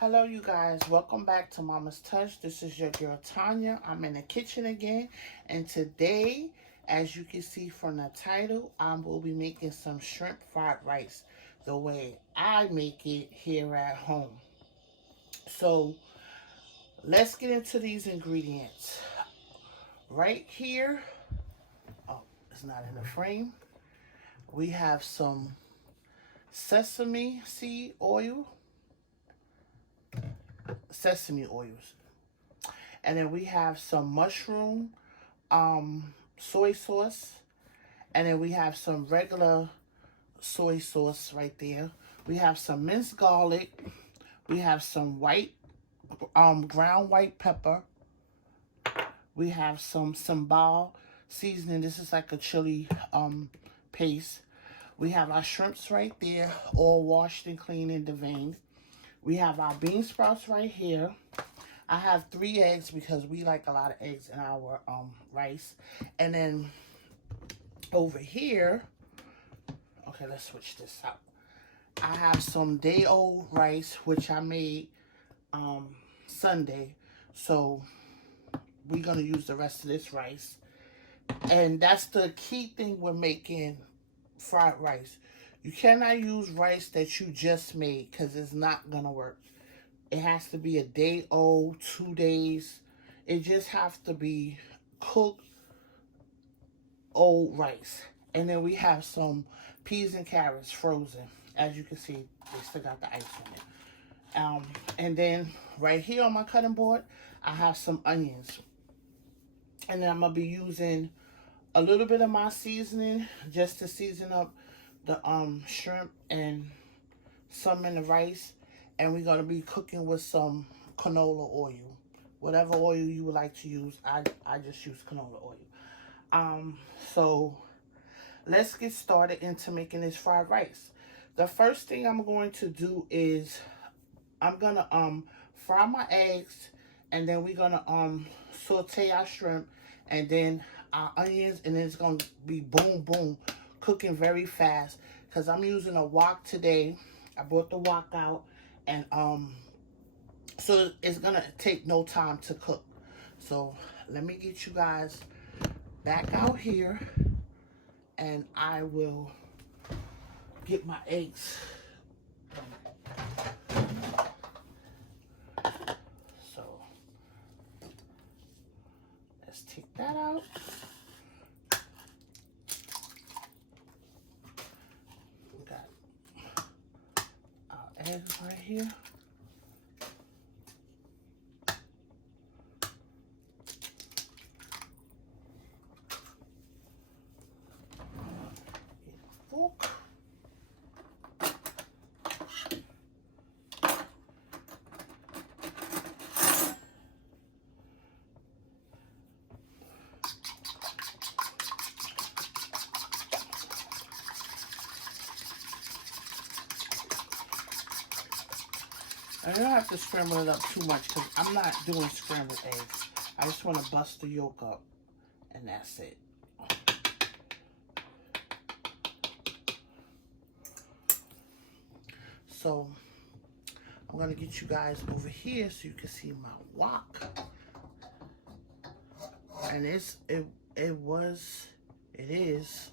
Hello, you guys. Welcome back to Mama's Touch. This is your girl Tanya. I'm in the kitchen again, and today, as you can see from the title, I will be making some shrimp fried rice the way I make it here at home. So, let's get into these ingredients. Right here, oh, it's not in the frame. We have some sesame seed oil, sesame oils, and then we have some mushroom soy sauce, and then we have some regular soy sauce right there. We have some minced garlic. We have some white ground white pepper. We have some sambal seasoning. This is like a chili paste. We have our shrimps right there, all washed and clean in the vein. We have our bean sprouts right here. I have 3 eggs because we like a lot of eggs in our rice. And then over here, okay, let's switch this out. I have some day-old rice, which I made Sunday. So we're going to use the rest of this rice. And that's the key thing when making fried rice. You cannot use rice that you just made because it's not going to work. It has to be a day old, 2 days. It just has to be cooked old rice. And then we have some peas and carrots frozen. As you can see, they still got the ice on it. And then right here on my cutting board, I have some onions. And then I'm going to be using a little bit of my seasoning just to season up the shrimp and some in the rice. And we're going to be cooking with some canola oil. Whatever oil you would like to use, I just use canola oil. So let's get started into making this fried rice. The first thing I'm going to do is I'm going to fry my eggs, and then we're going to saute our shrimp, and then our onions, and then it's going to be boom, boom, cooking very fast because I'm using a wok today. I brought the wok out, and so it's going to take no time to cook. So let me get you guys back out here, and I will get my eggs. So let's take that out. We got our eggs right here. Get a fork. I don't have to scramble it up too much because I'm not doing scrambled eggs. I just want to bust the yolk up, and that's it. So I'm going to get you guys over here so you can see my wok. And it is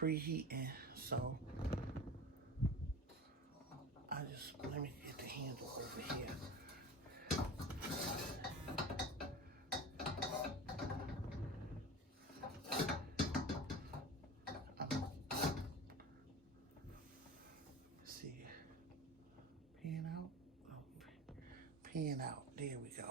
preheating. So let me get the handle over here. See, pan out, pan out. There we go.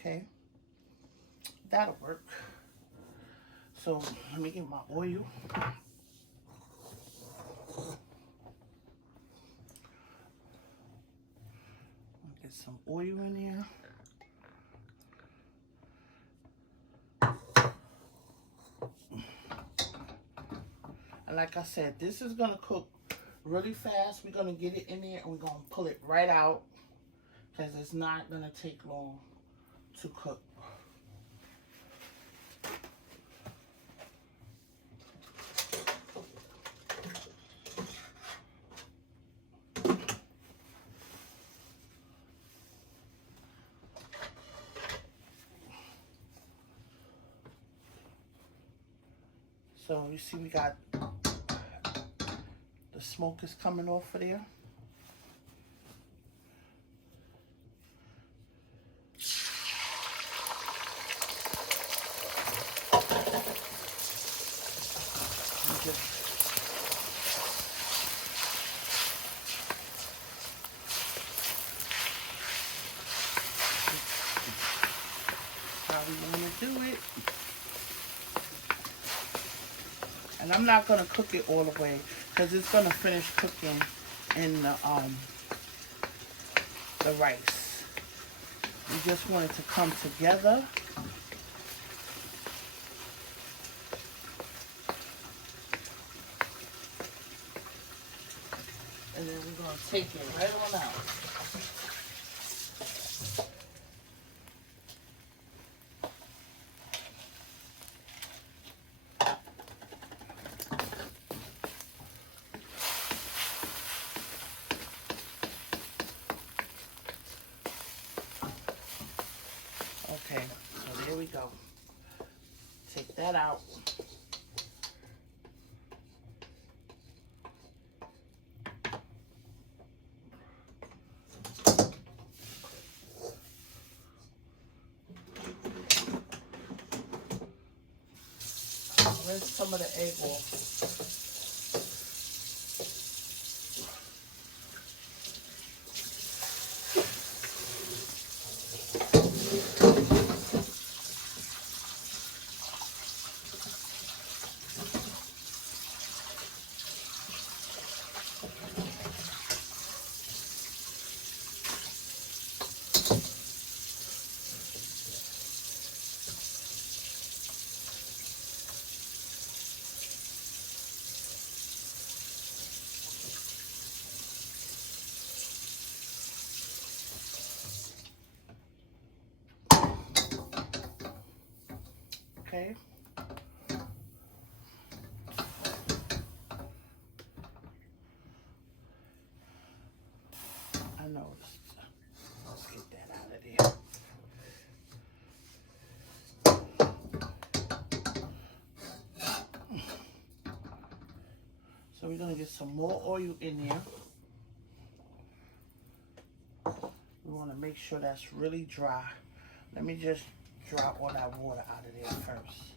Okay, that'll work. So let me get my oil. Get some oil in there. like I said, this is going to cook really fast. We're going to get it in there and we're going to pull it right out because it's not going to take long to cook. So you see we got the smoke is coming off of there. How we want to do it. And I'm not going to cook it all the way because it's going to finish cooking in the rice. We just want it to come together. And then we're going to take it right on out. Okay, so there we go. Take that out. Rinse some of the egg off. Okay. I know. Let's get that out of there. So we're going to get some more oil in there. We want to make sure that's really dry. Let me just drop all that water out of there first.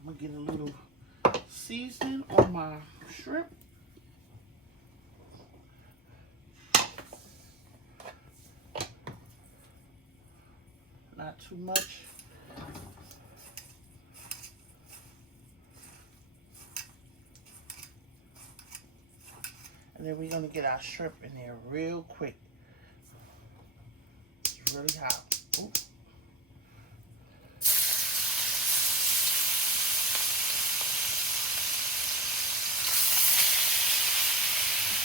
I'm gonna get a little seasoning on my shrimp. Not too much. And then we're gonna get our shrimp in there real quick. It's really hot. Ooh.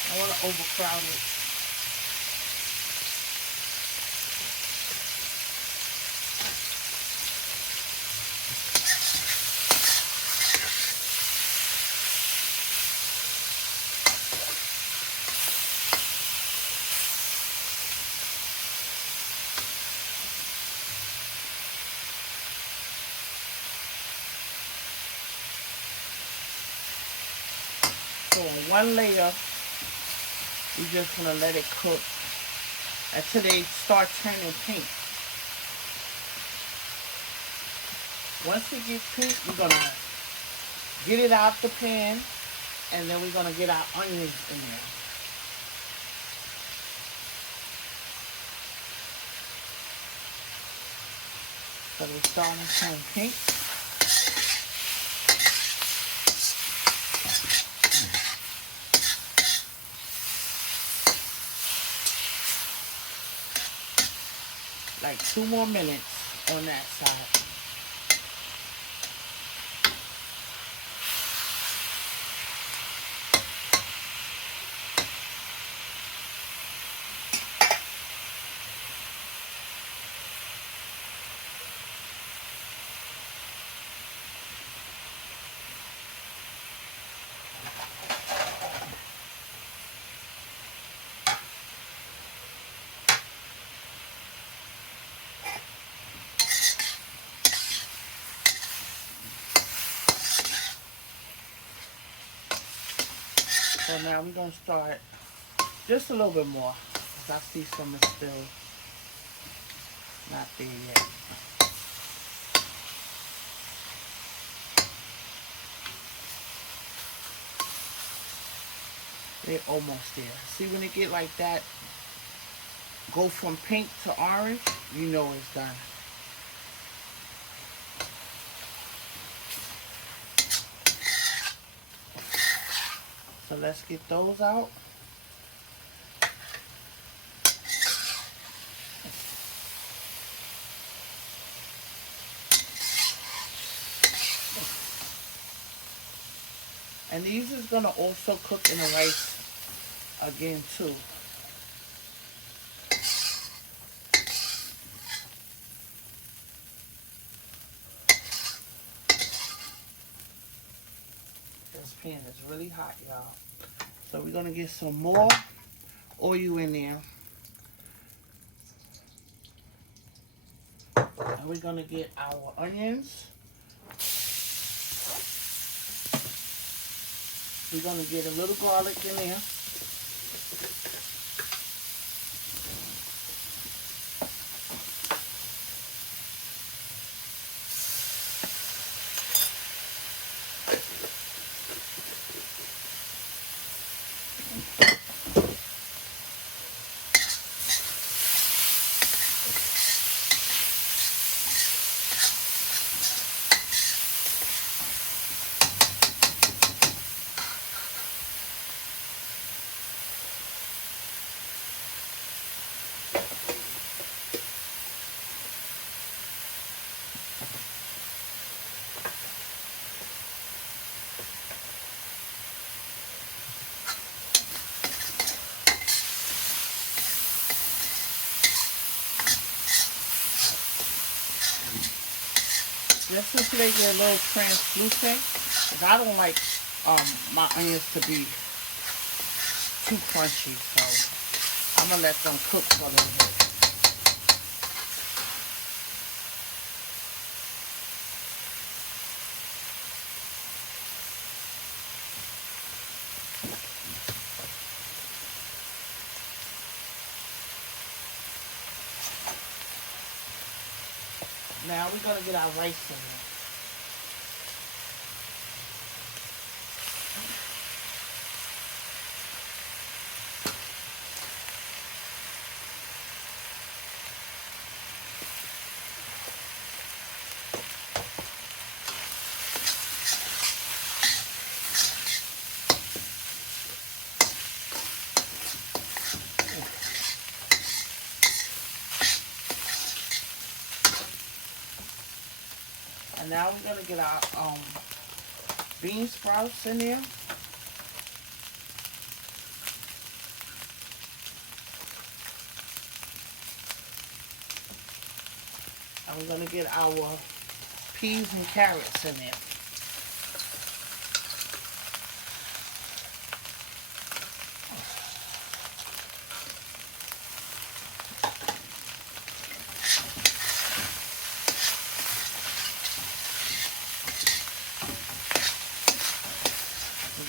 I want to overcrowd it. So on one layer, we're just going to let it cook until they start turning pink. Once it gets pink, we're going to Get it out the pan, and then we're going to get our onions in there. So they're starting to turn pink. Like 2 more minutes on that side. So now we're going to start just a little bit more, because I see some is still not there yet. They're almost there. See when it get like that, go from pink to orange, you know it's done. So let's get those out. And these is gonna also cook in the rice again too. This pan is really hot, y'all. So we're gonna get some more oil in there. And we're gonna get our onions. We're gonna get a little garlic in there. Just until they get a little translucent. Because I don't like my onions to be too crunchy. So I'm going to let them cook for a little bit. Now we're going to get our rice in there. And now we're going to get our bean sprouts in there. And we're going to get our peas and carrots in there.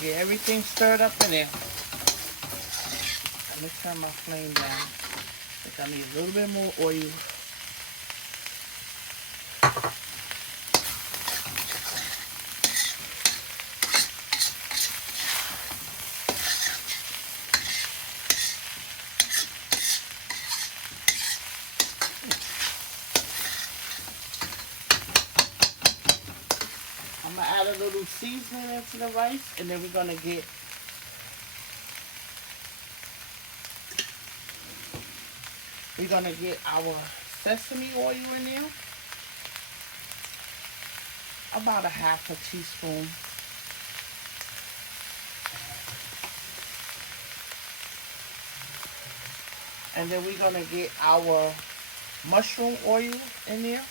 Get everything stirred up in there. Let me turn my flame down. I think I need a little bit more oil. I'm gonna add a little seasoning into the rice, and then we're gonna get our sesame oil in there, about a half a teaspoon. And then we're gonna get our mushroom oil in there.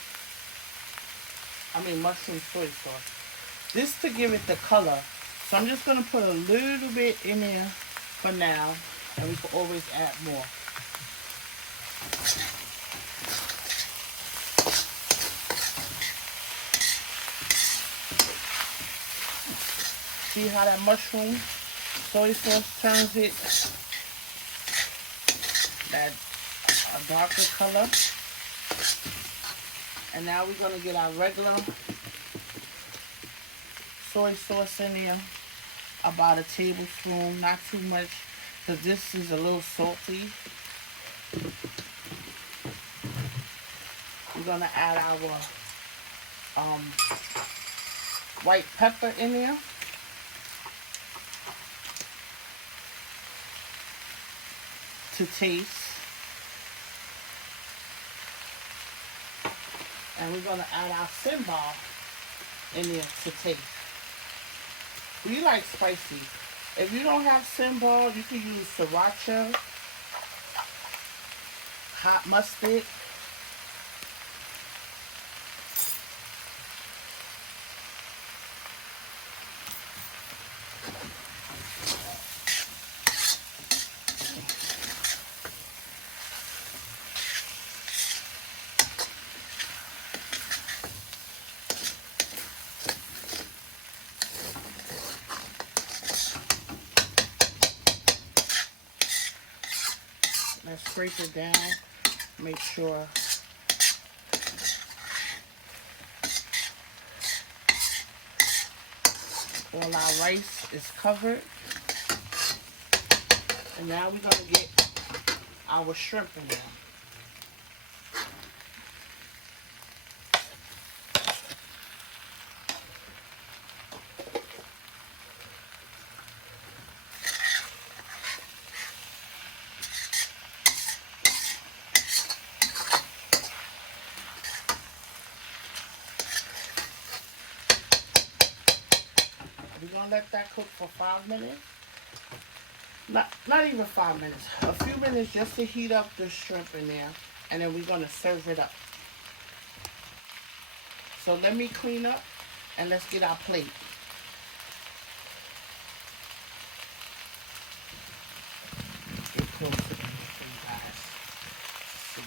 I mean mushroom soy sauce. This to give it the color. So I'm just gonna put a little bit in there for now, and we can always add more. See how that mushroom soy sauce turns it that a darker color. And now we're gonna get our regular soy sauce in there, about a tablespoon, not too much, because this is a little salty. We're gonna add our white pepper in there. To taste. And we're gonna add our sambal in there to taste. We like spicy. If you don't have sambal, you can use sriracha, hot mustard. Let's scrape it down. Make sure all our rice is covered. And now we're gonna get our shrimp in there. We're gonna let that cook for 5 minutes. Not even 5 minutes. A few minutes just to heat up the shrimp in there. And then we're gonna serve it up. So let me clean up and let's get our plate. Get close to you guys. See.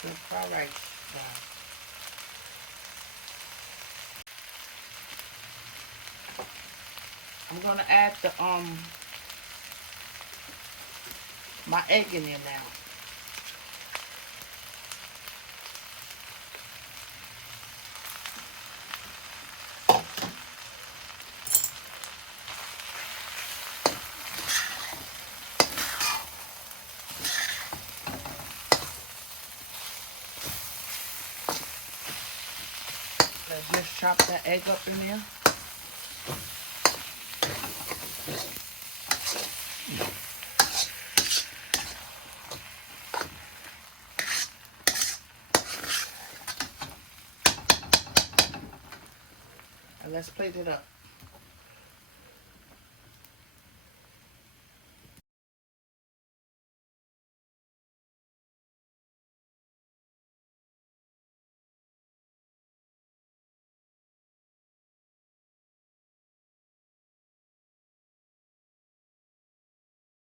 Shrimp fried rice, guys. I'm gonna add the my egg in there now. Let's just chop that egg up in there. And let's plate it up.